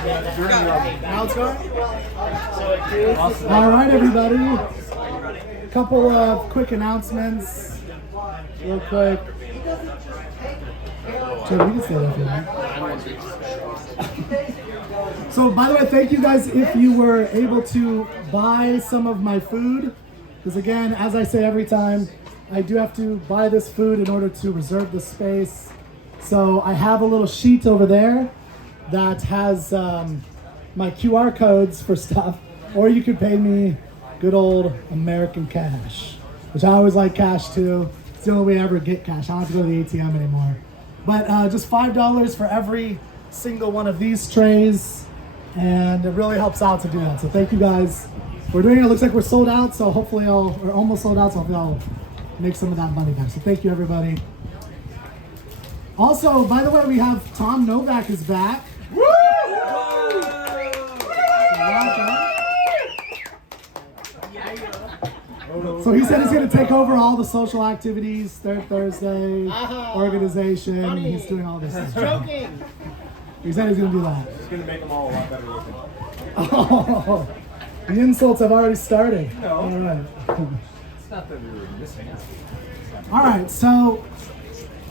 Now it's going? All right, everybody. Couple of quick announcements. Real quick. Sure, we can stay there for a minute. So, by the way, thank you guys if you were able to buy some of my food. Because again, as I say every time, I do have to buy this food in order to reserve the space. So I have a little sheet over there that has my QR codes for stuff, or you could pay me good old American cash, which I always like cash too. It's the only way I ever get cash. I don't have to go to the ATM anymore. But just $5 for every single one of these trays, and it really helps out to do that. So thank you guys. We're doing it. It looks like we're sold out, so hopefully we're almost sold out, so hopefully I'll make some of that money back. So thank you, everybody. Also, by the way, we have Tom Novak is back. Woo! So he said he's going to take over all the social activities, Third Thursday, organization. Funny. He's doing all this stuff. Joking. He said he's going to do that. It's going to make them all a lot better looking. Oh, the insults have already started. No. All right. It's not that we were missing it. All right, so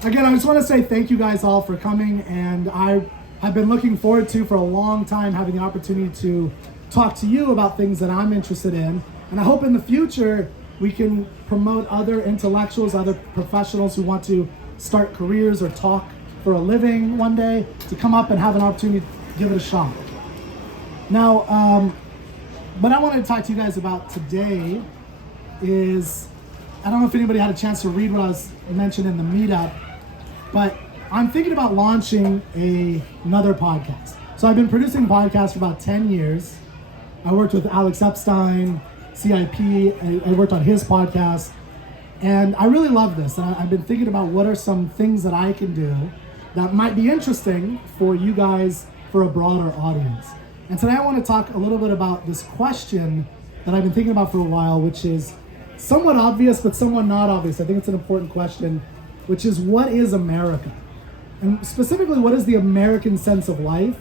again, I just want to say thank you guys all for coming, and I have been looking forward to for a long time having the opportunity to talk to you about things that I'm interested in, and I hope in the future we can promote other intellectuals, other professionals who want to start careers or talk for a living one day to come up and have an opportunity to give it a shot. Now, what I wanted to talk to you guys about today is, I don't know if anybody had a chance to read what I was mentioned in the meetup, but I'm thinking about launching another podcast. So I've been producing podcasts for about 10 years. I worked with Alex Epstein, CIP, I worked on his podcast, and I really love this. And I've been thinking about what are some things that I can do that might be interesting for you guys for a broader audience. And today I want to talk a little bit about this question that I've been thinking about for a while, which is somewhat obvious, but somewhat not obvious. I think it's an important question, which is, what is America? And specifically, what is the American sense of life?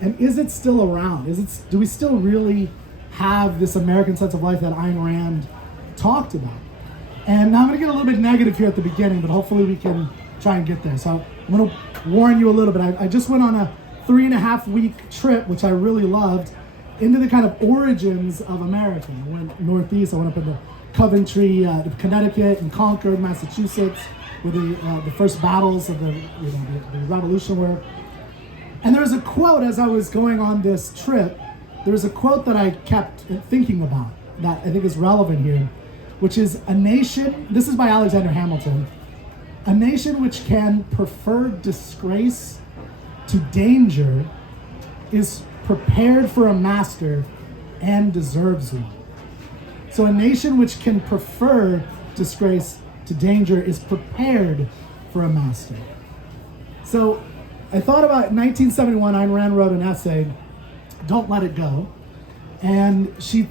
And is it still around? Do we still really have this American sense of life that Ayn Rand talked about? And now I'm gonna get a little bit negative here at the beginning, but hopefully we can try and get there. So I'm gonna warn you a little bit. I just went on a 3.5-week trip, which I really loved, into the kind of origins of America. I went northeast, I went up into Coventry, Connecticut, and Concord, Massachusetts, where the first battles of the Revolution were. And there was a quote as I was going on this trip. There was a quote that I kept thinking about that I think is relevant here, which is, a nation, this is by Alexander Hamilton, a nation which can prefer disgrace to danger is prepared for a master and deserves one. So a nation which can prefer disgrace to danger is prepared for a master. So I thought about 1971, Ayn Rand wrote an essay, Don't Let It Go. And she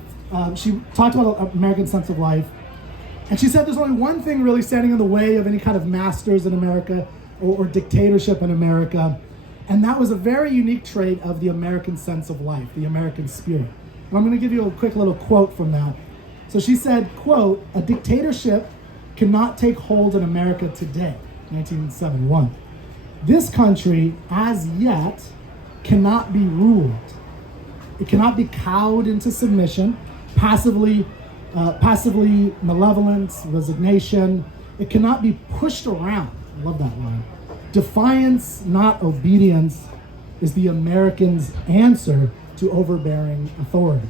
talked about American sense of life. And she said there's only one thing really standing in the way of any kind of masters in America or dictatorship in America. And that was a very unique trait of the American sense of life, the American spirit. And I'm going to give you a quick little quote from that. So she said, quote, "A dictatorship cannot take hold in America today," 1971. "This country, as yet, cannot be ruled. It cannot be cowed into submission, passively malevolence, resignation. It cannot be pushed around." I love that line. "Defiance, not obedience, is the Americans' answer to overbearing authority.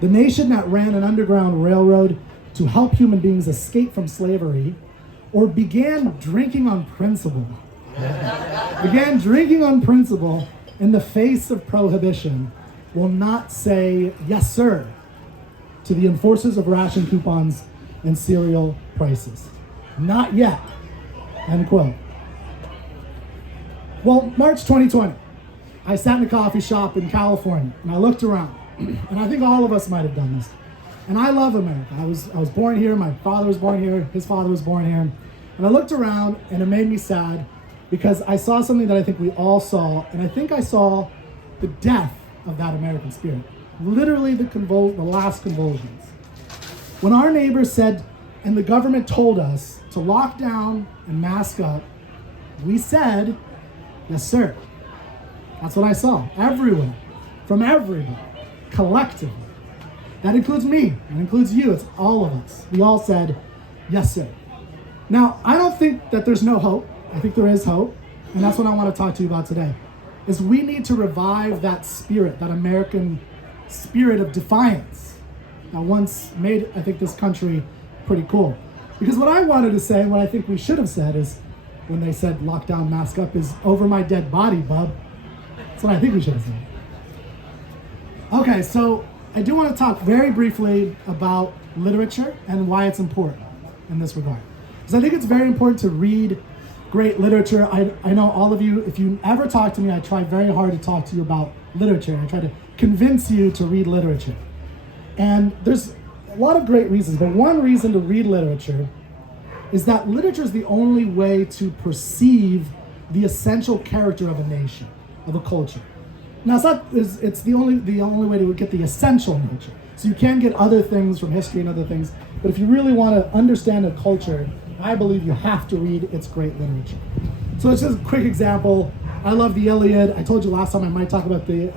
The nation that ran an underground railroad to help human beings escape from slavery, or began drinking on principle in the face of prohibition, will not say yes sir to the enforcers of ration coupons and cereal prices. Not yet." End quote. Well, March 2020, I sat in a coffee shop in California and I looked around, and I think all of us might have done this. And I love America. I was born here, my father was born here, his father was born here. And I looked around and it made me sad because I saw something that I think we all saw, and I think I saw the death of that American spirit. Literally the last convulsions. When our neighbors said, and the government told us to lock down and mask up, we said, yes, sir. That's what I saw. Everywhere. From everybody. Collectively. That includes me. That includes you. It's all of us. We all said, yes, sir. Now, I don't think that there's no hope. I think there is hope. And that's what I want to talk to you about today. Is we need to revive that spirit, that American spirit of defiance that once made, I think, this country pretty cool. Because what I wanted to say, what I think we should have said is, when they said lockdown, mask up, is over my dead body, bub. That's what I think we should have said. Okay, so I do want to talk very briefly about literature and why it's important in this regard. Because I think it's very important to read great literature. I know all of you, if you ever talk to me, I try very hard to talk to you about literature. I try to convince you to read literature. And there's a lot of great reasons, but one reason to read literature is that literature is the only way to perceive the essential character of a nation, of a culture. Now, it's the only way to get the essential nature. So you can get other things from history and other things, but if you really want to understand a culture, I believe you have to read its great literature. So it's just a quick example. I love the Iliad. I told you last time I might talk about the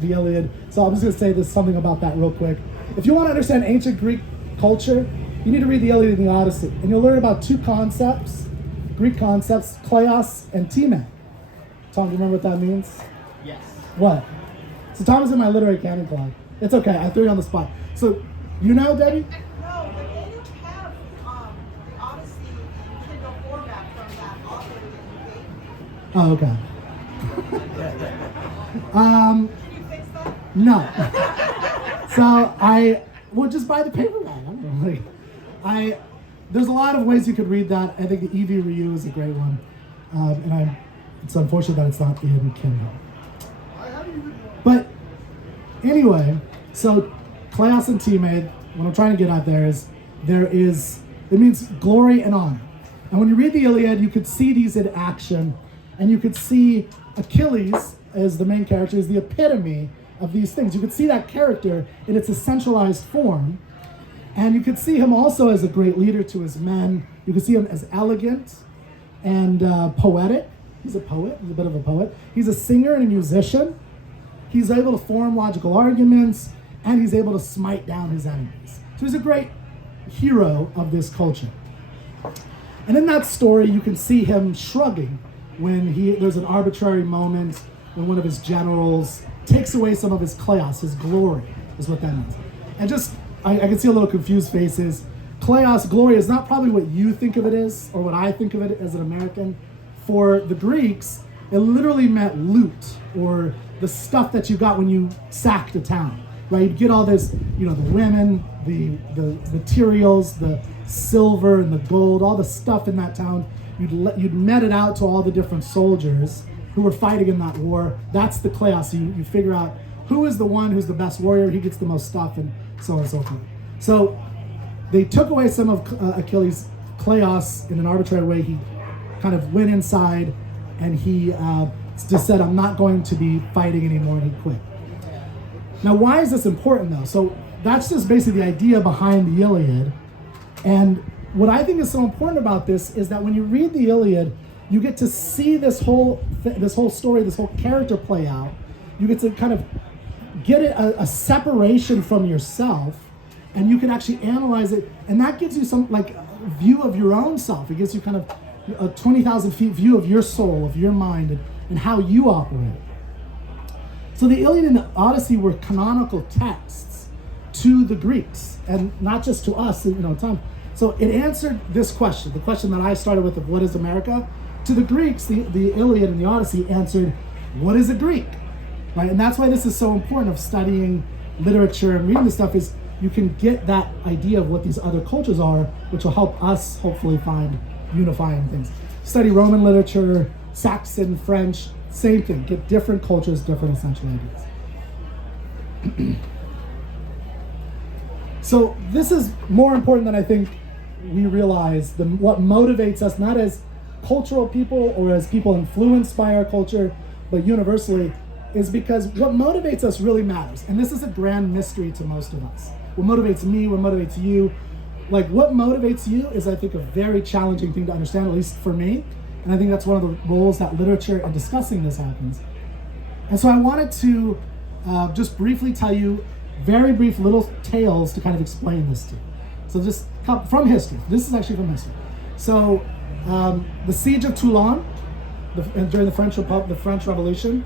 Iliad, so I'm just going to say something about that real quick. If you want to understand ancient Greek culture, you need to read the Iliad and the Odyssey, and you'll learn about two concepts, Greek concepts, kleos and time. Tom, do you remember what that means? Yes. What? So Tom is in my literary canon club. It's okay, I threw you on the spot. So, you know, Debbie? No, but they didn't have the Odyssey in Kindle format from that author that you gave me. Oh, okay. Can you fix that? No. So I would just buy the paperback. I don't know. There's a lot of ways you could read that. I think the E.V. Ryu is a great one. It's unfortunate that it's not in Kindle. But anyway, so kleos and time, what I'm trying to get at there is, it means glory and honor. And when you read the Iliad, you could see these in action, and you could see Achilles as the main character, is the epitome of these things. You could see that character in its essentialized form, and you could see him also as a great leader to his men. You could see him as elegant and poetic. He's a poet, he's a bit of a poet. He's a singer and a musician. He's able to form logical arguments, and he's able to smite down his enemies. So he's a great hero of this culture. And in that story, you can see him shrugging when there's an arbitrary moment when one of his generals takes away some of his kleos, his glory, is what that means. And just, I can see a little confused faces. Kleos, glory, is not probably what you think of it as, or what I think of it as an American. For the Greeks, it literally meant loot, or the stuff that you got when you sacked a town, right? You'd get all this, the women, the materials, the silver and the gold, all the stuff in that town. You'd met it out to all the different soldiers who were fighting in that war. That's the kleos. You figure out who is the one who's the best warrior, he gets the most stuff, and so on and so forth. So they took away some of Achilles' kleos in an arbitrary way. He kind of went inside, and he just said, I'm not going to be fighting anymore, and he quit. Now, why is this important, though? So that's just basically the idea behind the Iliad. And what I think is so important about this is that when you read the Iliad, you get to see this whole story, this whole character play out. You get to kind of get a separation from yourself, and you can actually analyze it, and that gives you some view of your own self. It gives you kind of a 20,000 feet view of your soul, of your mind, and how you operate. So the Iliad and the Odyssey were canonical texts to the Greeks, and not just to us, time. So it answered this question, the question that I started with of what is America? To the Greeks, the Iliad and the Odyssey answered, what is a Greek? Right? And that's why this is so important of studying literature and reading this stuff, is you can get that idea of what these other cultures are, which will help us hopefully find unifying things. Study Roman literature, Saxon, French, same thing. Get different cultures, different essential ideas. So this is more important than I think we realize, what motivates us, not as cultural people or as people influenced by our culture, but universally, is because what motivates us really matters. And this is a grand mystery to most of us. What motivates me, what motivates you, like what motivates you is, I think, a very challenging thing to understand, at least for me. And I think that's one of the roles that literature and discussing this happens. And so I wanted to just briefly tell you very brief little tales to kind of explain this to you. So just from history. This is actually from history. So the siege of Toulon during the French Revolution,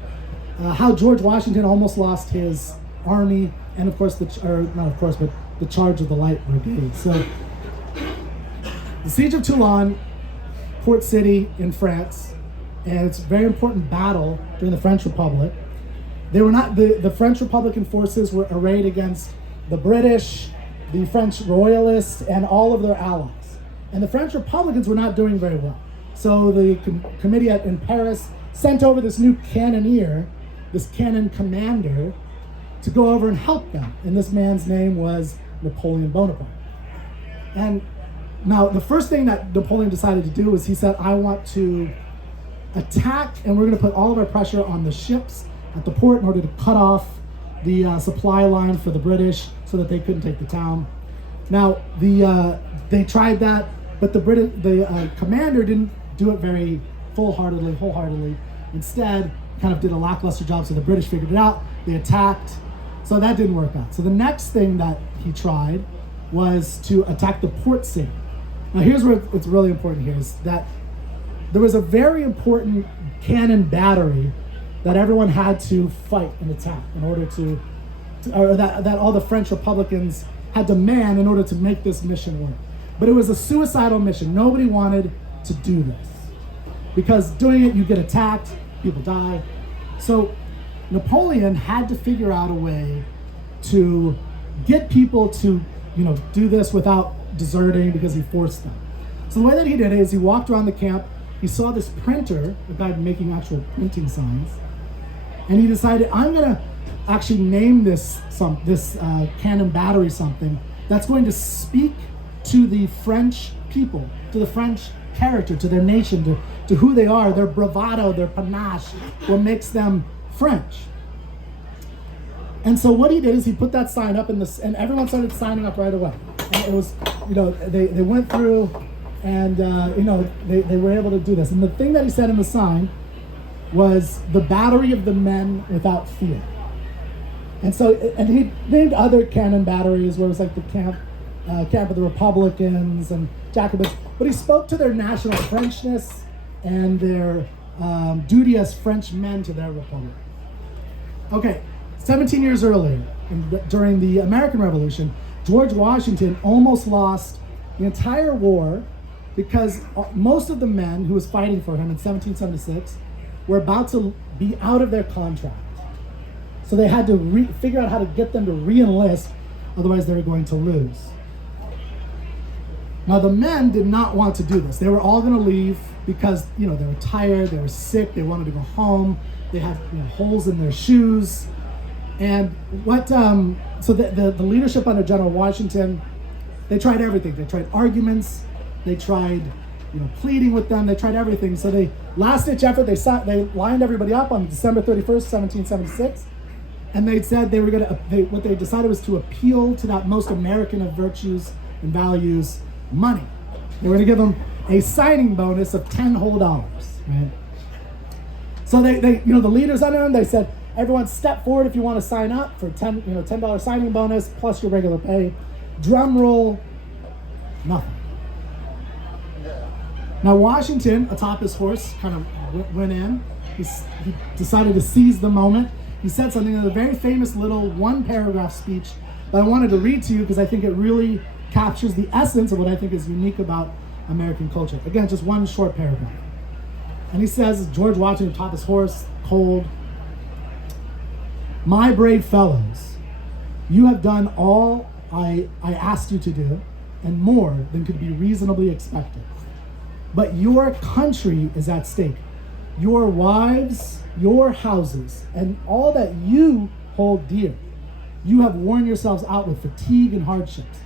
how George Washington almost lost his army, and of course the charge of the Light Brigade. So the siege of Toulon, port city in France, and it's a very important battle during the French Republic. They were not the French Republican forces were arrayed against the British, the French Royalists, and all of their allies. And the French Republicans were not doing very well. So the committee in Paris sent over this new cannoneer, this cannon commander, to go over and help them. And this man's name was Napoleon Bonaparte. And now the first thing that Napoleon decided to do was he said, I want to attack, and we're going to put all of our pressure on the ships at the port in order to cut off the supply line for the British so that they couldn't take the town. Now, they tried that, but the commander didn't do it very wholeheartedly. Instead, kind of did a lackluster job, so the British figured it out. They attacked, so that didn't work out. So the next thing that he tried was to attack the port city. Now here's where it's really important here, is that there was a very important cannon battery that everyone had to fight and attack in order or that all the French Republicans had to man in order to make this mission work. But it was a suicidal mission. Nobody wanted to do this, because doing it, you get attacked, people die. So Napoleon had to figure out a way to get people to, do this without deserting, because he forced them. So the way that he did it is he walked around the camp, he saw this printer, a guy making actual printing signs, and he decided, I'm gonna actually name this cannon battery something that's going to speak to the French people, to the French character, to their nation, to who they are, their bravado, their panache, what makes them French. And so what he did is he put that sign up and everyone started signing up right away. And it was, they went through and, they were able to do this. And the thing that he said in the sign was the battery of the men without fear. And so, and he named other cannon batteries where it was like the camp of the Republicans and Jacobins, but he spoke to their national Frenchness and their duty as French men to their republic. Okay, 17 years earlier, during the American Revolution, George Washington almost lost the entire war because most of the men who was fighting for him in 1776 were about to be out of their contract. So they had to figure out how to get them to re-enlist, otherwise they were going to lose. Now the men did not want to do this. They were all going to leave because they were tired, they were sick, they wanted to go home, they had holes in their shoes. And so the leadership under General Washington, they tried everything. They tried arguments, they tried pleading with them, they tried everything. So they last-ditch effort, they lined everybody up on December 31st, 1776, and they said what they decided was to appeal to that most American of virtues and values, money. They were going to give them a signing bonus of $10 whole, right? So they the leaders under them, they said, everyone step forward if you want to sign up for $10 signing bonus plus your regular pay. Drum roll, nothing. Now Washington, atop his horse, kind of went in. He decided to seize the moment. He said something in a very famous little one-paragraph speech that I wanted to read to you because I think it really captures the essence of what I think is unique about American culture. Again, just one short paragraph. And he says, George Washington atop his horse, cold, "My brave fellows, you have done all I asked you to do, and more than could be reasonably expected. But your country is at stake. Your wives, your houses, and all that you hold dear. You have worn yourselves out with fatigue and hardships,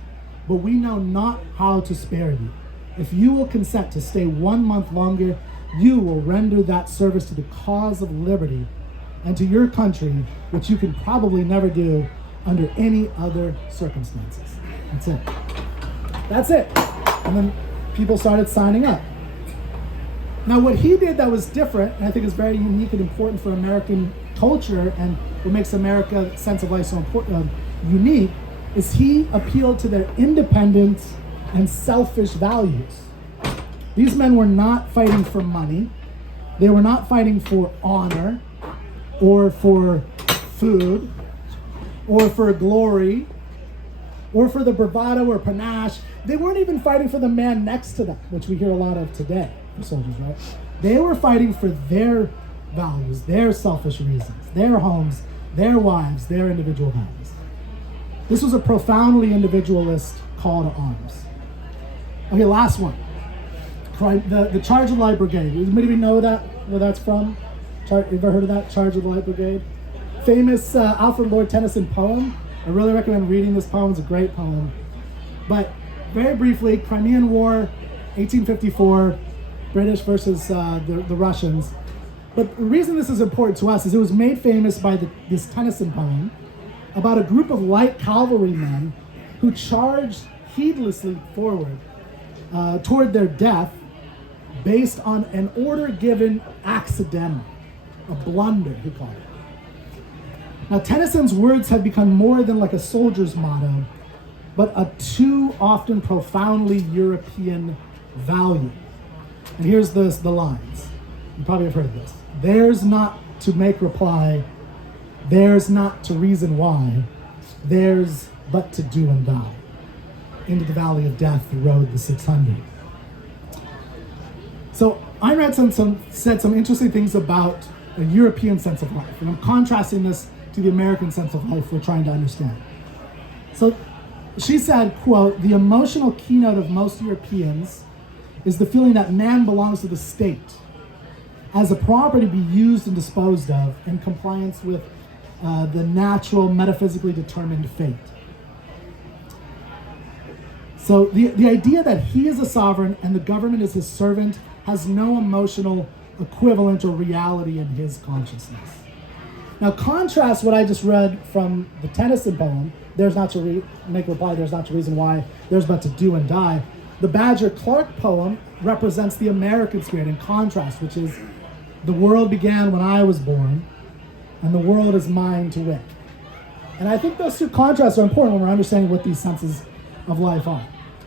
but we know not how to spare you. If you will consent to stay 1 month longer, you will render that service to the cause of liberty and to your country, which you can probably never do under any other circumstances. That's it. That's it. And then people started signing up. Now, what he did that was different, and I think is very unique and important for American culture, and what makes America's sense of life so important, unique, is he appealed to their independent and selfish values. These men were not fighting for money. They were not fighting for honor, or for food, or for glory, or for the bravado or panache. They weren't even fighting for the man next to them, which we hear a lot of today. Soldiers, right? They were fighting for their values, their selfish reasons, their homes, their wives, their individual values. This was a profoundly individualist call to arms. Okay, last one. The Charge of the Light Brigade. Does anybody know where that's from? Ever heard of that? Charge of the Light Brigade? Famous Alfred Lord Tennyson poem. I really recommend reading this poem. It's a great poem. But very briefly, Crimean War, 1854. British versus the Russians. But the reason this is important to us is it was made famous by this Tennyson poem about a group of light cavalrymen who charged heedlessly forward toward their death based on an order given accidentally, a blunder, he called it. Now, Tennyson's words have become more than like a soldier's motto, but a too often profoundly European value. And here's the lines. You probably have heard this. Theirs not to make reply, theirs not to reason why, theirs but to do and die. Into the valley of death rode the 600. So Ayn Rand said some interesting things about a European sense of life, and I'm contrasting this to the American sense of life we're trying to understand. So she said, quote, "The emotional keynote of most Europeans is the feeling that man belongs to the state as a property to be used and disposed of in compliance with the natural, metaphysically determined fate." So the idea that he is a sovereign and the government is his servant has no emotional equivalent or reality in his consciousness. Now contrast what I just read from the Tennyson poem, "There's not to make reply, there's not to reason why, there's but to do and die." The Badger Clark poem represents the American spirit in contrast, which is, "The world began when I was born, and the world is mine to win." And I think those two contrasts are important when we're understanding what these senses of life are.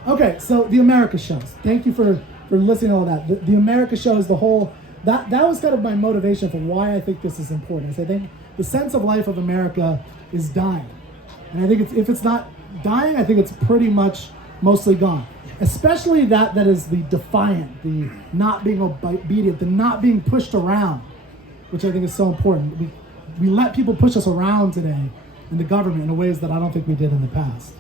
Okay, so the America shows. Thank you for listening to all that. The America shows, the whole, that was kind of my motivation for why I think this is important. Is I think the sense of life of America is dying. And I think if it's not dying, I think it's pretty much mostly gone. Especially that is the defiant, the not being obedient, the not being pushed around, which I think is so important. We let people push us around today in the government in ways that I don't think we did in the past.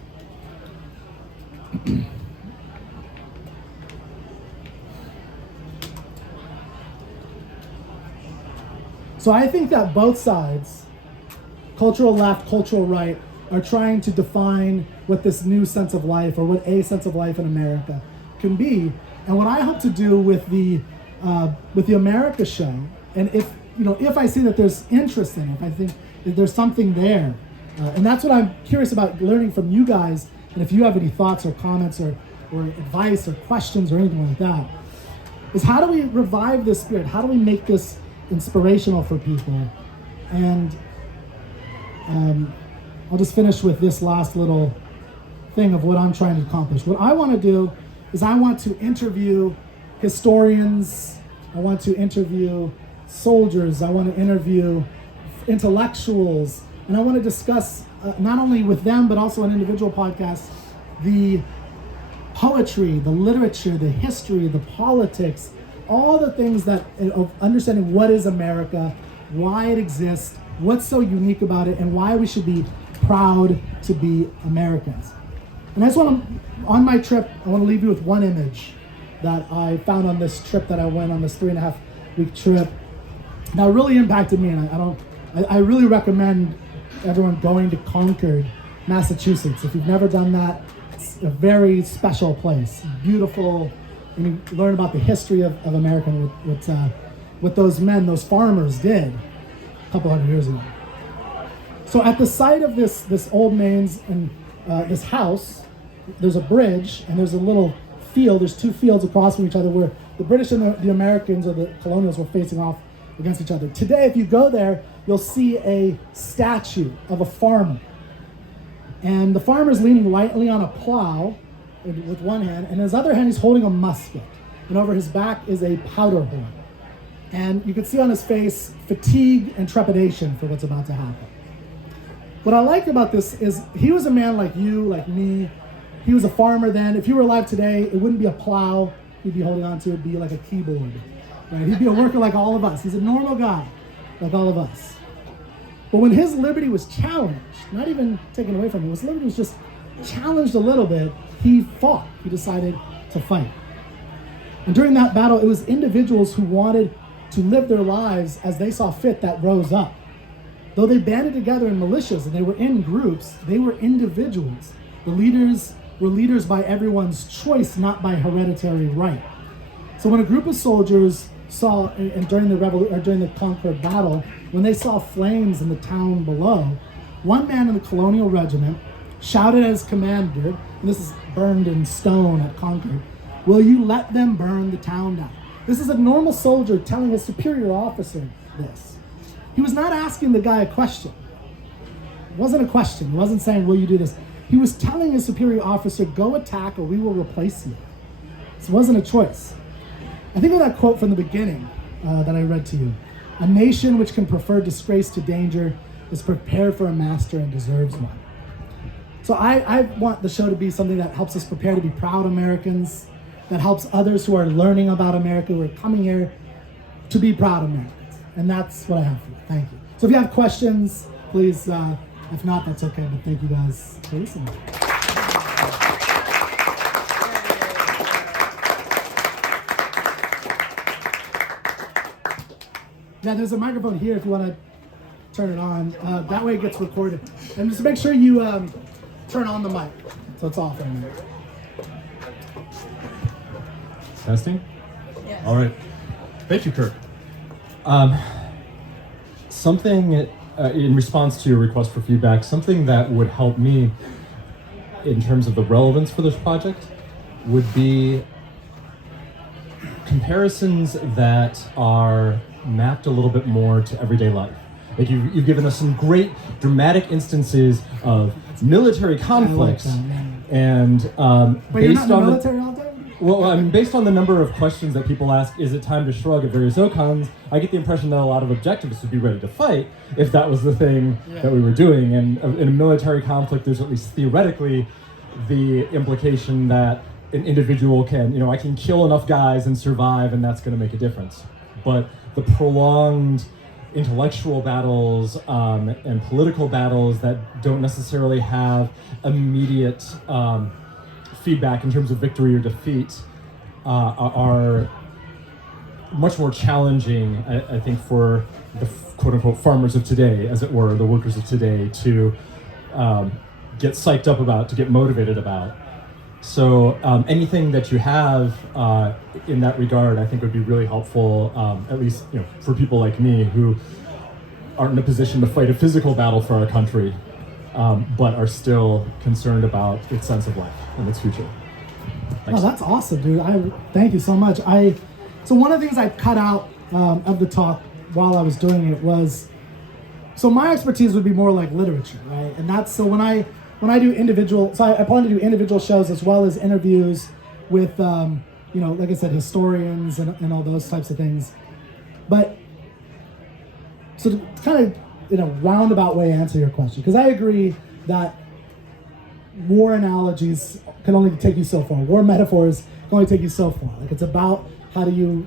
So I think that both sides, cultural left, cultural right, are trying to define what this new sense of life, or what a sense of life in America can be. And what I hope to do with the America show, and if I see that there's interest in it, if I think that there's something there, and that's what I'm curious about learning from you guys. And if you have any thoughts or comments or advice or questions or anything like that, is how do we revive this spirit? How do we make this inspirational for people? And I'll just finish with this last little thing of what I'm trying to accomplish. What I want to do is I want to interview historians, I want to interview soldiers, I want to interview intellectuals, and I want to discuss, not only with them, but also on individual podcasts, the poetry, the literature, the history, the politics, all the things that, of understanding what is America, why it exists, what's so unique about it, and why we should be proud to be Americans. And I just want to, on my trip, I want to leave you with one image that I found on this trip that I went on, this 3.5 week trip. That really impacted me, and I really recommend everyone going to Concord, Massachusetts. If you've never done that, it's a very special place, beautiful, and you learn about the history of America and what those men, those farmers did. a couple hundred years ago. So at the site of this old man's and this house, there's a bridge and there's a little field. There's two fields across from each other where the British and the Americans or the colonials were facing off against each other. Today, if you go there, you'll see a statue of a farmer. And the farmer's leaning lightly on a plow with one hand, and in his other hand he's holding a musket. And over his back is a powder horn. And you can see on his face fatigue and trepidation for what's about to happen. What I like about this is he was a man like you, like me. He was a farmer then. If you were alive today, it wouldn't be a plow he'd be holding on to, it'd be like a keyboard. Right? He'd be a worker like all of us. He's a normal guy, like all of us. But when his liberty was challenged, not even taken away from him, his liberty was just challenged a little bit, he fought. He decided to fight. And during that battle, it was individuals who wanted to live their lives as they saw fit that rose up. Though they banded together in militias and they were in groups, they were individuals. The leaders were leaders by everyone's choice, not by hereditary right. So when a group of soldiers saw, and during the Concord battle, when they saw flames in the town below, one man in the colonial regiment shouted at his commander, and this is burned in stone at Concord, "Will you let them burn the town down?" This is a normal soldier telling his superior officer this. He was not asking the guy a question. It wasn't a question. He wasn't saying, "Will you do this?" He was telling his superior officer, "Go attack or we will replace you." This wasn't a choice. I think of that quote from the beginning that I read to you. "A nation which can prefer disgrace to danger is prepared for a master and deserves one." So I want the show to be something that helps us prepare to be proud Americans, that helps others who are learning about America, who are coming here to be proud Americans. And that's what I have for you. Thank you. So if you have questions, please, if not, that's okay, but thank you guys for listening. Yeah, there's a microphone here if you want to turn it on. That way it gets recorded. And just make sure you turn on the mic so it's off right now. Testing? Yes. All right. Thank you, Kirk. Something in response to your request for feedback, something that would help me in terms of the relevance for this project would be comparisons that are mapped a little bit more to everyday life. Like you've given us some great dramatic instances of military conflicts, and But you're not in based the on military all day? well, I mean, based on the number of questions that people ask, is it time to shrug at various OCONs? I get the impression that a lot of objectivists would be ready to fight if that was the thing that we were doing. And in a military conflict, there's at least theoretically the implication that an individual can, I can kill enough guys and survive, and that's going to make a difference. But the prolonged intellectual battles and political battles that don't necessarily have immediate feedback in terms of victory or defeat are much more challenging, I think, for the quote-unquote farmers of today, as it were, the workers of today, to get psyched up about, to get motivated about. So anything that you have in that regard, I think would be really helpful, at least for people like me who aren't in a position to fight a physical battle for our country, but are still concerned about its sense of life and its future. Thanks. Oh, that's awesome, dude. Thank you so much. So one of the things I cut out of the talk while I was doing it was, so my expertise would be more like literature, right? And that's, so when I do individual, so I plan to do individual shows as well as interviews with, like I said, historians and all those types of things. But, so to kind of, in a roundabout way, answer your question, because I agree that war analogies can only take you so far. War metaphors can only take you so far. Like, it's about how do you,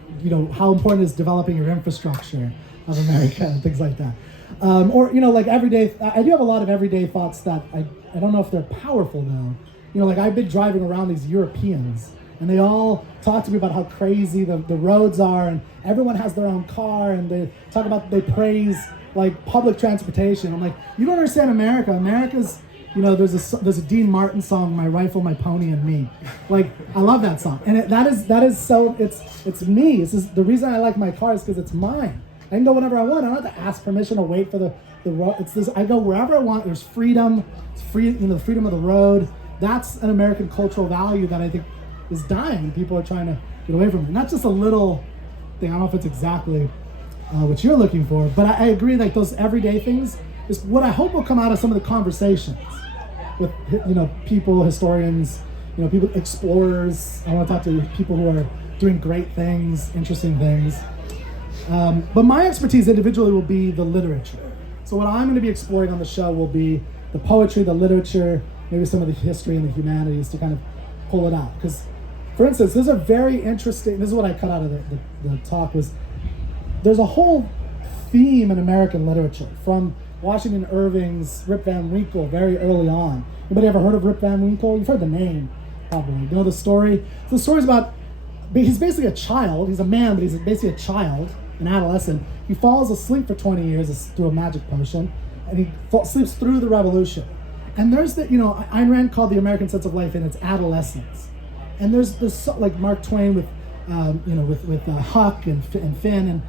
how important is developing your infrastructure of America and things like that. Like everyday, I do have a lot of everyday thoughts that I don't know if they're powerful though. Like I've been driving around these Europeans and they all talk to me about how crazy the roads are and everyone has their own car and they praise like public transportation. I'm like, you don't understand America. America's, there's a Dean Martin song, "My Rifle, My Pony, and Me." Like, I love that song. And that is so, it's me. The reason I like my car is because it's mine. I can go whenever I want. I don't have to ask permission or wait for the road. It's this. I go wherever I want. There's freedom. It's free. The freedom of the road. That's an American cultural value that I think is dying, and people are trying to get away from it. And that's just a little thing. I don't know if it's exactly what you're looking for, but I agree. Like those everyday things is what I hope will come out of some of the conversations with people, historians, people, explorers. I want to talk to people who are doing great things, interesting things. But my expertise individually will be the literature. So what I'm going to be exploring on the show will be the poetry, the literature, maybe some of the history and the humanities to kind of pull it out. Because, for instance, there's a very interesting, this is what I cut out of the talk, was there's a whole theme in American literature from Washington Irving's Rip Van Winkle very early on. Anybody ever heard of Rip Van Winkle? You've heard the name, probably. You know the story? So the story's about, he's basically a child. He's a man, but he's basically a child, an adolescent. He falls asleep for 20 years through a magic potion, and he sleeps through the revolution. And there's the, Ayn Rand called the American sense of life in its adolescence. And there's this, like Mark Twain with, with Huck and Finn, and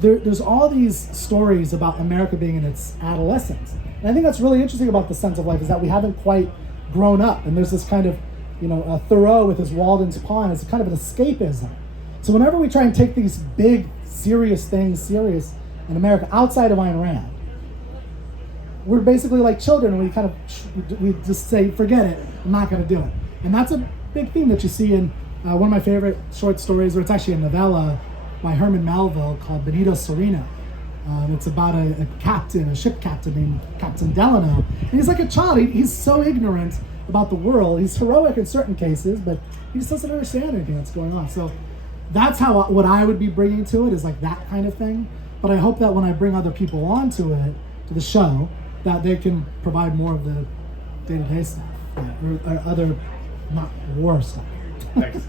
there's all these stories about America being in its adolescence. And I think that's really interesting about the sense of life is that we haven't quite grown up. And there's this kind of, Thoreau with his Walden's Pond is kind of an escapism. So whenever we try and take these big, serious things serious in America outside of Ayn Rand, we're basically like children, and we just say, forget it, I'm not going to do it. And that's a big theme that you see in one of my favorite short stories, or it's actually a novella by Herman Melville called Benito Sereno. It's about a captain, a ship captain named Captain Delano. And he's like a child. He's so ignorant about the world. He's heroic in certain cases, but he just doesn't understand anything that's going on. So that's what I would be bringing to it, is like that kind of thing. But I hope that when I bring other people onto it, to the show, that they can provide more of the day-to-day stuff, or other, not war stuff. Thanks.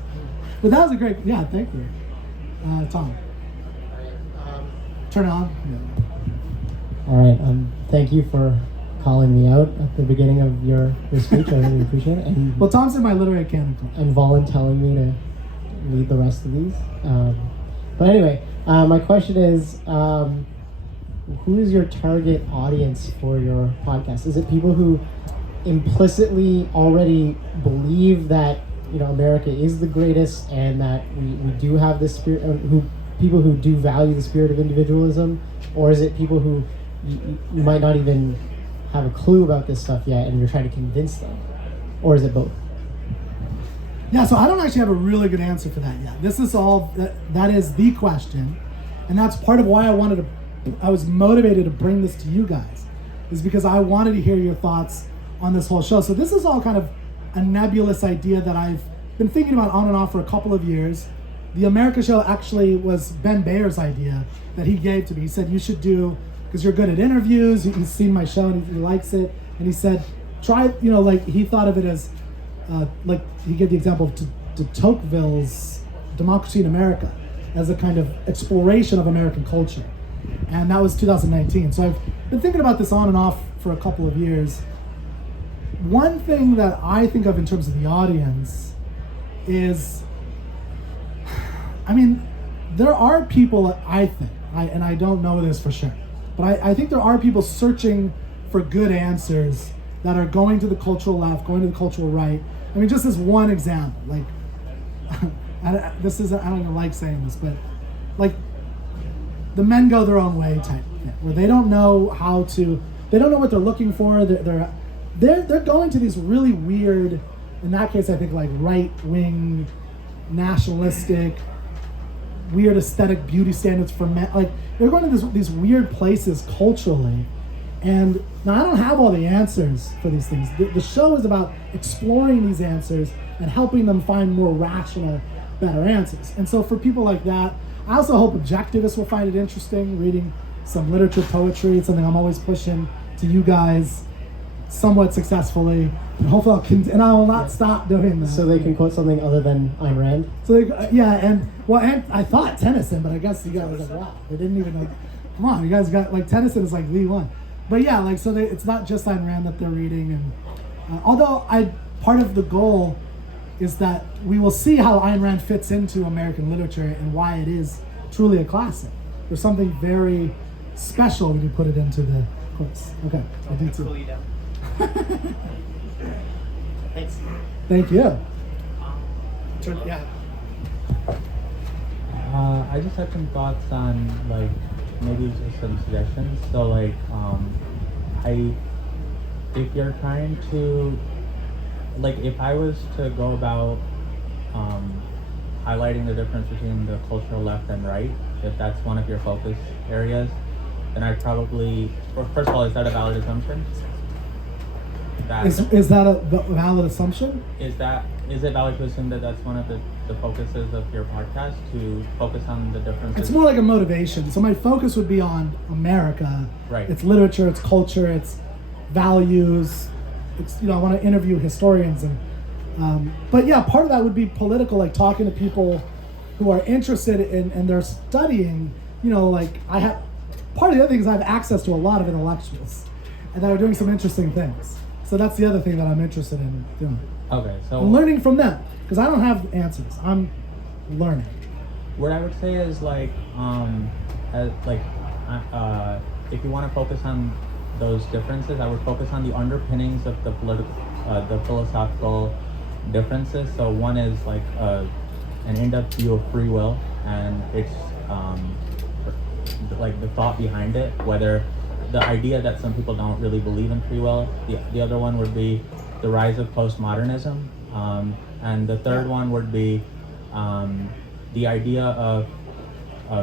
But that was a great, thank you. Tom. Turn it on. Yeah. All right. Thank you for calling me out at the beginning of your speech. I really appreciate it. And, Well, Tom's in my literary canon club. and volunteering me to lead the rest of these. But anyway, my question is, who is your target audience for your podcast? Is it people who implicitly already believe that America is the greatest, and that we do have this spirit, people who do value the spirit of individualism, or is it people who you might not even have a clue about this stuff yet, and you're trying to convince them, or is it both? Yeah, so I don't actually have a really good answer for that yet. This is all, that is the question, and that's part of why I was motivated to bring this to you guys, is because I wanted to hear your thoughts on this whole show. So this is all kind of a nebulous idea that I've been thinking about on and off for a couple of years. The America show actually was Ben Bayer's idea that he gave to me. He said, you should do, because you're good at interviews, he's seen my show and he likes it, and he said, try, like he thought of it as, like he gave the example of de Tocqueville's Democracy in America as a kind of exploration of American culture. And that was 2019. So I've been thinking about this on and off for a couple of years. One thing that I think of in terms of the audience is, there are people, I think, and I don't know this for sure, but I think there are people searching for good answers that are going to the cultural left, going to the cultural right. Just as one example, like, I don't even like saying this, but like the men go their own way type thing, where they don't know they don't know what they're looking for. They're going to these really weird, in that case, I think like right-wing, nationalistic, weird aesthetic beauty standards for men. Like they're going to these weird places culturally. And now I don't have all the answers for these things. The show is about exploring these answers and helping them find more rational, better answers. And so for people like that, I also hope objectivists will find it interesting, reading some literature, poetry. It's something I'm always pushing to you guys somewhat successfully. And hopefully I will not stop doing that. So they can quote something other than Ayn Rand? So and I thought Tennyson, but I guess you guys was like, wow, they didn't even like, come on, you guys got, like Tennyson is like the one. But yeah, like, so it's not just Ayn Rand that they're reading. And although part of the goal is that we will see how Ayn Rand fits into American literature and why it is truly a classic. there's something very special when you put it into the course. Okay, I do too. Cool you down. Thanks. Thank you. Yeah. I just had some thoughts on like maybe just some suggestions. So like if you're trying to like if I was to go about highlighting the difference between the cultural left and right, if that's one of your focus areas, then I'd probably first of all, is that a valid assumption? Is that a valid assumption? Is it valid to assume that that's one of the focuses of your podcast, to focus on the differences? It's more like a motivation. So my focus would be on America. Right. It's literature, it's culture, it's values. It's, I want to interview historians and but yeah, part of that would be political, like talking to people who are interested in and they're studying, like I have part of the other thing is I have access to a lot of intellectuals and that are doing some interesting things. So that's the other thing that I'm interested in doing. Okay, so I'm learning from them because I don't have answers. I'm learning. what I would say is like if you want to focus on those differences, I would focus on the underpinnings of the the philosophical differences. So one is like an in-depth view of free will and its like the thought behind it, whether the idea that some people don't really believe in free will. The other one would be the rise of postmodernism, and the third one would be the idea of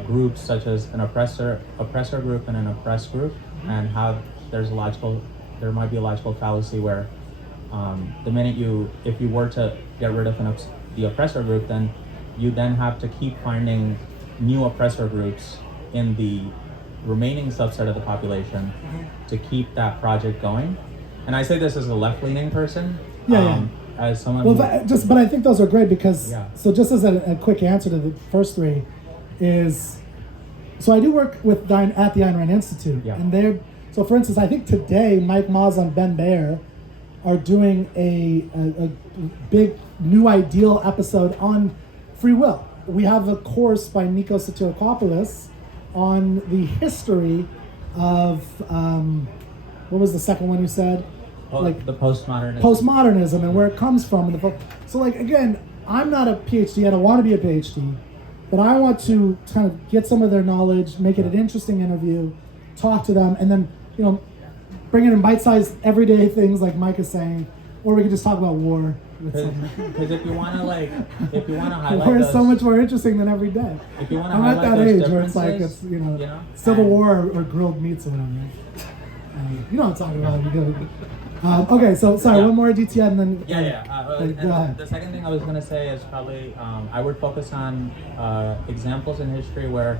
groups such as an oppressor group and an oppressed group, and how there might be a logical fallacy where the minute if you were to get rid of the oppressor group, then you then have to keep finding new oppressor groups in the remaining subset of the population to keep that project going. And I say this as a left-leaning person, as someone. Well, but I think those are great because. Yeah. So just as a quick answer to the first three, is so I do work with at the Ayn Rand Institute, Yeah. and so for instance, I think today Mike Moz and Ben Bayer are doing a big new ideal episode on free will. We have a course by Nikos Sotirakopoulos on the history of what was the second one you said? The postmodernism. Postmodernism and where it comes from. So like again, I'm not a PhD. I don't want to be a PhD, but I want to kind of get some of their knowledge, make it an interesting interview, talk to them, and then bring it in bite-sized everyday things like Mike is saying, or we can just talk about war. Because if you want to highlight War is those, so much more interesting than every day. if you want to I'm at highlight that those age where it's like it's differences, Civil and- War or grilled meats or whatever. You know what I'm talking about. You go. Okay, so sorry, Yeah. one more DTN and then. go ahead. and the second thing I was going to say is probably I would focus on examples in history where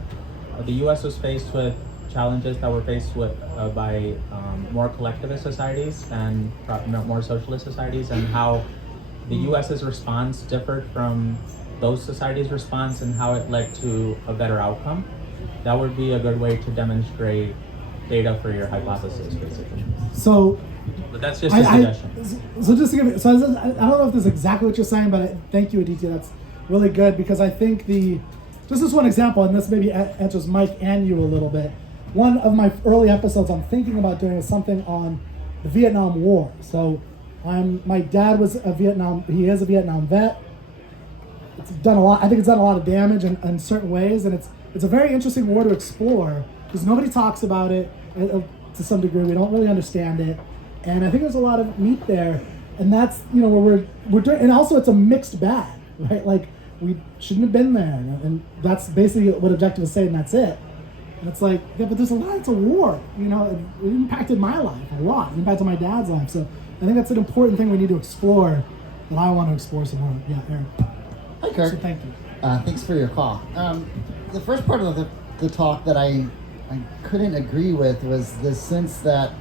the U.S. was faced with challenges that were faced with by more collectivist societies and more socialist societies, and how the U.S.'s response differed from those societies' response and how it led to a better outcome. That would be a good way to demonstrate data for your hypothesis, basically. So. But that's just a suggestion. So just to give it, I don't know if this is exactly what you're saying, but thank you, Aditya. That's really good because I think just as one example, and this maybe answers Mike and you a little bit. One of my early episodes I'm thinking about doing is something on the Vietnam War. So my dad was he is a Vietnam vet. It's done a lot. I think it's done a lot of damage in certain ways, and it's a very interesting war to explore because nobody talks about it to some degree. We don't really understand it. And I think there's a lot of meat there, and that's where we're doing. And also, it's a mixed bag, right? Like we shouldn't have been there, and that's basically what Objective is saying. That's it. And it's like, yeah, but there's a lot. It's a war, it impacted my life a lot. It impacted my dad's life. So I think that's an important thing we need to explore. That I want to explore some more. Yeah, Aaron. Hi, Kirk. So thank you. Thanks for your call. The first part of the talk that I couldn't agree with was the sense that,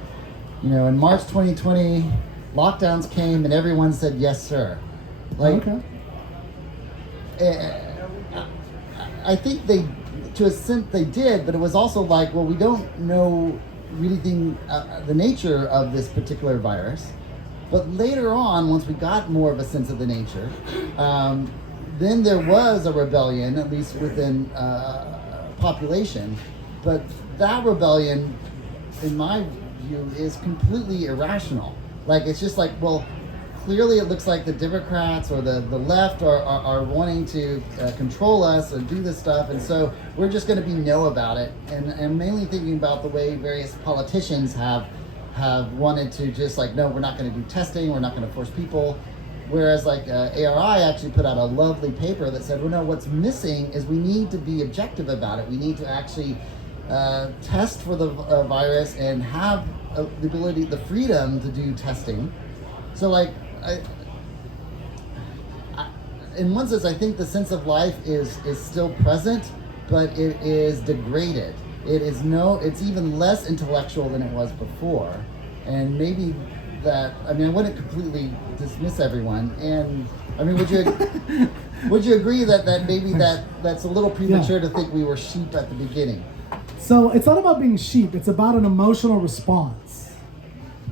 in March 2020, lockdowns came and everyone said, yes, sir. Okay. I think to a sense they did, but it was also like, well, we don't know really the nature of this particular virus. But later on, once we got more of a sense of the nature, then there was a rebellion, at least within population, But that rebellion, in my view, is completely irrational. Like, it's just like, well, clearly it looks like the Democrats or the left are wanting to control us and do this stuff, and so we're just going to be no about it. And mainly thinking about the way various politicians have wanted to just like, no, we're not going to do testing, we're not going to force people. Whereas like ARI actually put out a lovely paper that said, well, no, what's missing is we need to be objective about it. We need to actually test for the virus and have the ability, the freedom to do testing. So like, in one sense, I think the sense of life is still present, but it is degraded. It's even less intellectual than it was before. And maybe that, I mean, I wouldn't completely dismiss everyone. And I mean, would you agree that maybe that's a little premature to think we were sheep at the beginning? So it's not about being sheep, it's about an emotional response.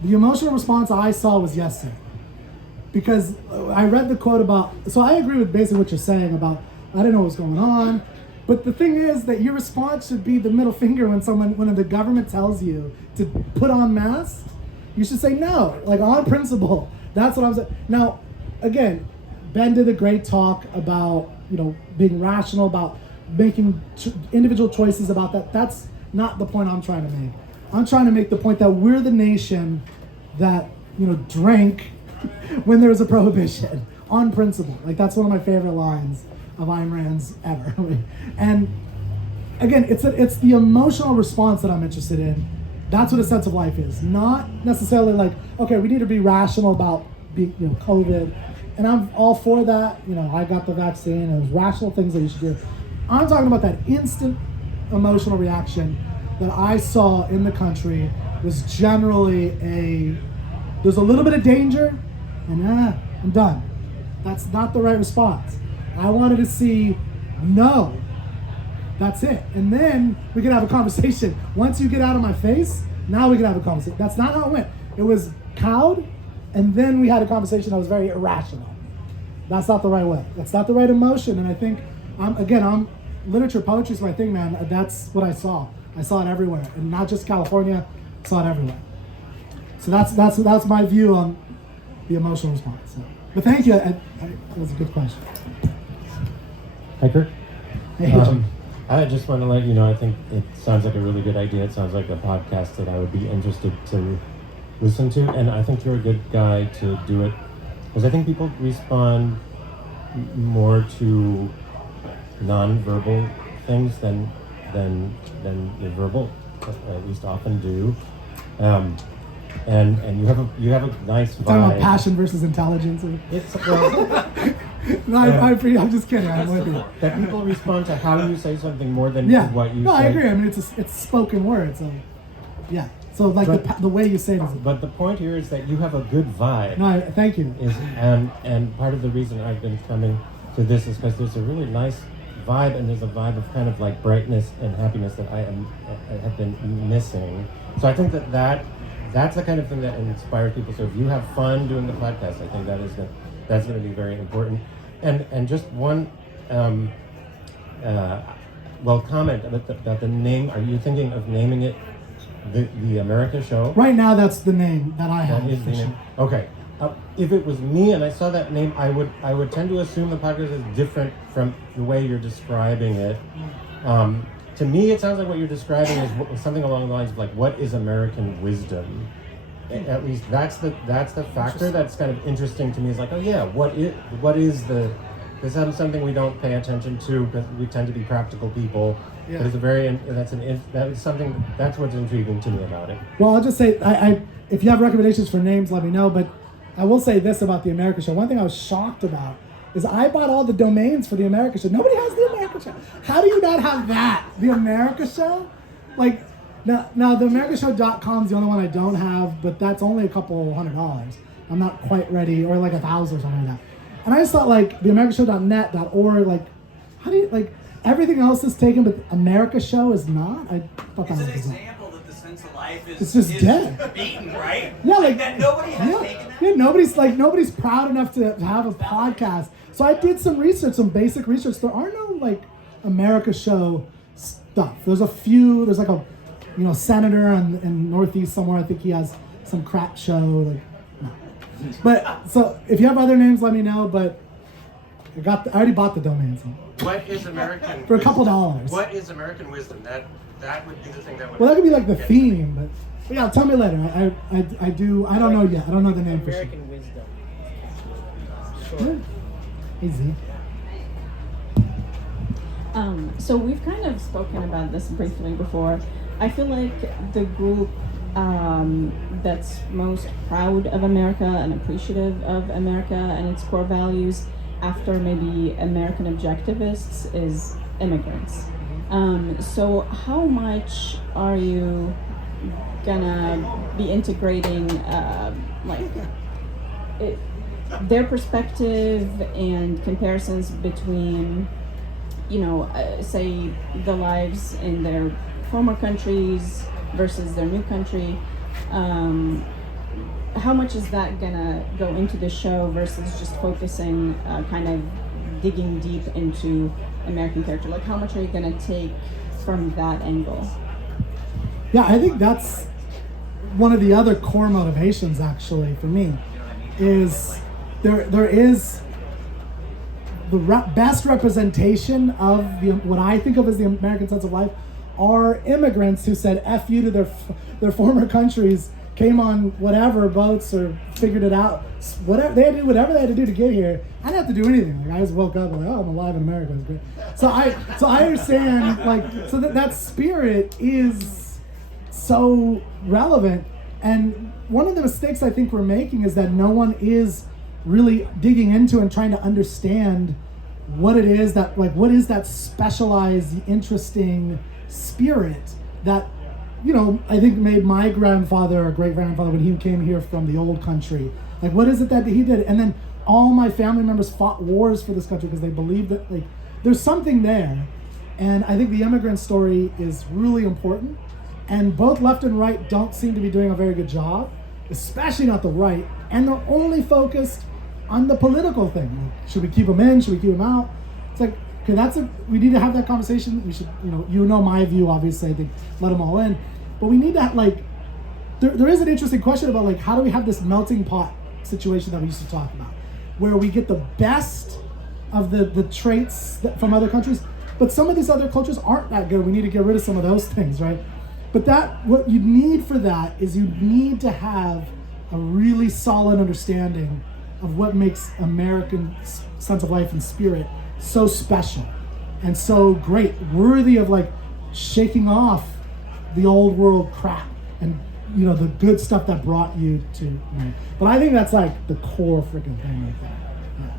The emotional response I saw was yesterday. Because I read the quote about, so I agree with basically what you're saying about, I didn't know what was going on. But the thing is that your response should be the middle finger when the government tells you to put on masks. You should say no, like on principle. That's what I'm saying. Now, again, Ben did a great talk about, being rational, about making individual choices about that. That's not the point I'm trying to make. I'm trying to make the point that we're the nation that, drank when there was a prohibition on principle. Like, that's one of my favorite lines of Ayn Rand's ever. And again, it's the emotional response that I'm interested in. That's what a sense of life is. Not necessarily like, okay, we need to be rational about COVID. And I'm all for that. I got the vaccine, and there's rational things that you should do. I'm talking about that instant emotional reaction that I saw in the country was generally there's a little bit of danger, and I'm done. That's not the right response. I wanted to see, no, that's it. And then we could have a conversation. Once you get out of my face, now we can have a conversation. That's not how it went. It was cowed, and then we had a conversation that was very irrational. That's not the right way. That's not the right emotion. And I think, literature, poetry is my thing, man. That's what I saw. I saw it everywhere, and not just California. I saw it everywhere. So that's my view on the emotional response. So, but thank you. That was a good question. Hi, Kirk. Hey, Jim. I just want to let you know, I think it sounds like a really good idea. It sounds like a podcast that I would be interested to listen to, and I think you're a good guy to do it, because I think people respond more to non-verbal things than the verbal, at least often do. And you have a nice vibe. Talking about passion versus intelligence. It's well, No, I'm just kidding. I'm with you. that people respond to how you say something more than Yeah. what you No, say. I agree. I mean, it's spoken word. So, yeah. So like But- the way you say it is. But the point here is that you have a good vibe. No, thank you. And part of the reason I've been coming to this is because there's a really nice vibe, and there's a vibe of kind of like brightness and happiness that I have been missing. So I think that's the kind of thing that inspires people. So if you have fun doing the podcast, I think that's going to be very important. And just one comment about the name. Are you thinking of naming it the America Show? Right now, that's the name that I have. That is the name. Okay. If it was me and I saw that name, I would tend to assume the podcast is different from the way you're describing it. To me, it sounds like what you're describing is something along the lines of like, what is American wisdom? At least that's the factor that's kind of interesting to me. Is like, oh yeah, what is the? This is something we don't pay attention to because we tend to be practical people. Yeah. But it's something that's what's intriguing to me about it. Well, I'll just say, if you have recommendations for names, let me know. But I will say this about the America Show. One thing I was shocked about is I bought all the domains for the America Show. Nobody has the America Show. How do you not have that? The America Show? Like, now the AmericaShow.com is the only one I don't have, but that's only a couple $100. I'm not quite ready, or like $1,000 or something like that. And I just thought like the AmericaShow.net, .org, like, how do you, like, everything else is taken, but America Show is not? I thought that It's was an bizarre. example that the sense of life It's just is dead. beaten, right? Yeah, like that nobody has taken that. Yeah, nobody's proud enough to have a podcast. So I did some research, some basic research. There are no like America Show stuff. There's a few. There's like a, senator in Northeast somewhere. I think he has some crap show. Like, no. But so if you have other names, let me know. But I already bought the domain. So. What is American For a couple wisdom? dollars. What is American wisdom? That would be the thing that would. Well, that could be like the theme, but yeah, tell me later. I don't know yet. I don't know the name for sure. American wisdom. Yeah. Easy. So we've kind of spoken about this briefly before. I feel like the group that's most proud of America and appreciative of America and its core values after maybe American objectivists is immigrants. So how much are you gonna be integrating their perspective and comparisons between, say the lives in their former countries versus their new country? How much is that gonna go into the show versus just focusing, kind of digging deep into American character? Like, how much are you gonna take from that angle? Yeah, I think that's one of the other core motivations, actually, for me, is there is the best representation of what I think of as the American sense of life are immigrants who said F you to their former countries, came on whatever boats or figured it out. Whatever they had to do, whatever they had to do to get here. I didn't have to do anything. Like, I just woke up like, oh, I'm alive in America. It's great. So I understand, like, so that spirit is so relevant. And one of the mistakes I think we're making is that no one is really digging into and trying to understand what it is that, like, what is that specialized, interesting spirit that, I think made my grandfather or great grandfather when he came here from the old country. Like, what is it that he did? And then all my family members fought wars for this country because they believed that, like, there's something there. And I think the immigrant story is really important. And both left and right don't seem to be doing a very good job, especially not the right. And they're only focused on the political thing. Like, should we keep them in? Should we keep them out? It's like, okay, we need to have that conversation. We should, my view, obviously. I think let them all in. But we need that, like, there is an interesting question about, like, how do we have this melting pot situation that we used to talk about, where we get the best of the traits from other countries, but some of these other cultures aren't that good. We need to get rid of some of those things, right? But what you need for that is you need to have a really solid understanding of what makes American sense of life and spirit so special and so great, worthy of, like, shaking off the old world crap and the good stuff that brought you to me. But I think that's like the core freaking thing right there. Yeah.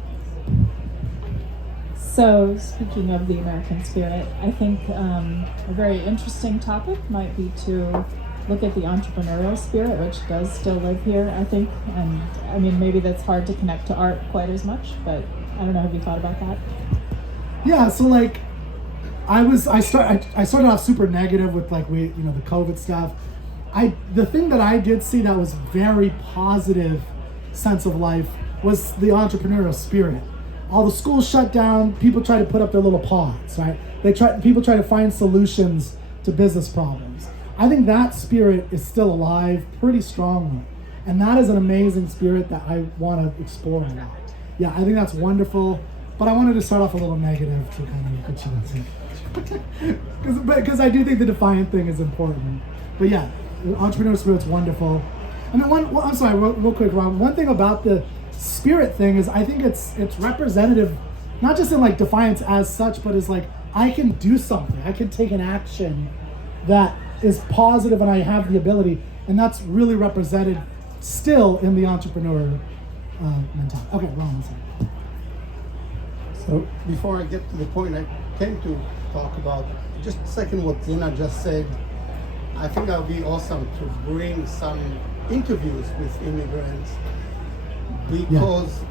So, speaking of the American spirit, I think a very interesting topic might be to look at the entrepreneurial spirit, which does still live here, I think. And I mean, maybe that's hard to connect to art quite as much, but I don't know, have you thought about that? Yeah, so, like, I started off super negative with, like, the COVID stuff. The thing that I did see that was very positive sense of life was the entrepreneurial spirit. All the schools shut down. People try to put up their little pods, right? People try to find solutions to business problems. I think that spirit is still alive pretty strongly, and that is an amazing spirit that I want to explore a lot. Yeah, I think that's wonderful. But I wanted to start off a little negative to kind of put you on it. Because I do think the defiant thing is important. But yeah, the entrepreneurial spirit's wonderful. And then I'm sorry, real quick, Ron. One thing about the spirit thing is I think it's representative, not just in, like, defiance as such, but as, like, I can do something. I can take an action that is positive, and I have the ability, and that's really represented still in the entrepreneur mentality. Okay, Ron, sorry. So before I get to the point, I came to talk about just a second what Zina just said. I think that would be awesome to bring some interviews with immigrants because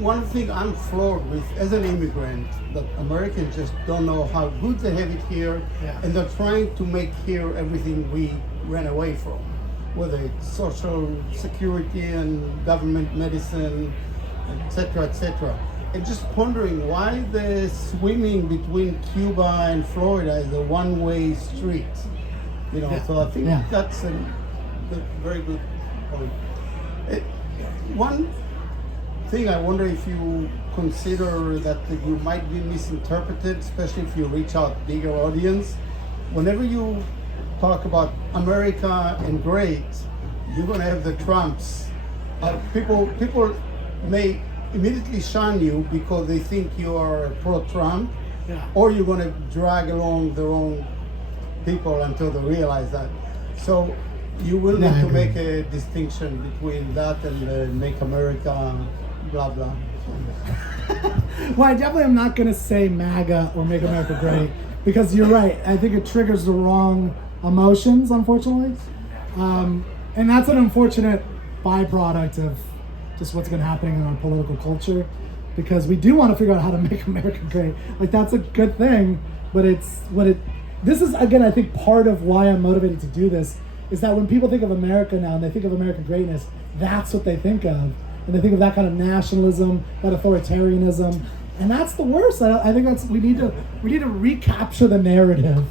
one thing I'm floored with as an immigrant, that Americans just don't know how good they have it here, and they're trying to make here everything we ran away from, whether it's social security and government medicine, etc., etc. And just wondering why the swimming between Cuba and Florida is a one-way street. You know, so I think Yeah. that's a very good point. One thing I wonder if you consider that you might be misinterpreted, especially if you reach out bigger audience. Whenever you talk about America and great, you're gonna have the Trumps. People may immediately shun you because they think you are pro-Trump, Yeah. or you're gonna drag along the wrong people until they realize that. So you will Yeah, I need to agree. make a distinction between that and Make America, blah blah. Well, I definitely am not going to say MAGA or Make America Great because you're right. I think it triggers the wrong emotions, unfortunately. And that's an unfortunate byproduct of just what's been happening in our political culture because we do want to figure out how to make America great. Like, that's a good thing, but this is, again, I think part of why I'm motivated to do this is that when people think of America now and they think of American greatness, that's what they think of. And they think of that kind of nationalism, that authoritarianism, and that's the worst. I think we need to recapture the narrative,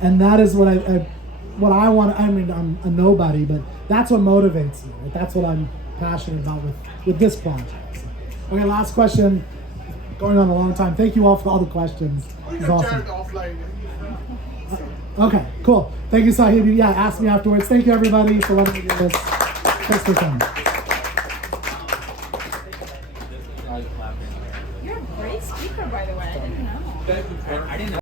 and that is what I want. I mean, I'm a nobody, but that's what motivates me. Right? That's what I'm passionate about with this project. So, okay, last question. Going on a long time. Thank you all for all the questions. It's awesome. Okay, cool. Thank you, Sahibi. Yeah, ask me afterwards. Thank you, everybody, for letting me do this. Thanks for coming. You're a great speaker, by the way. I didn't know. I didn't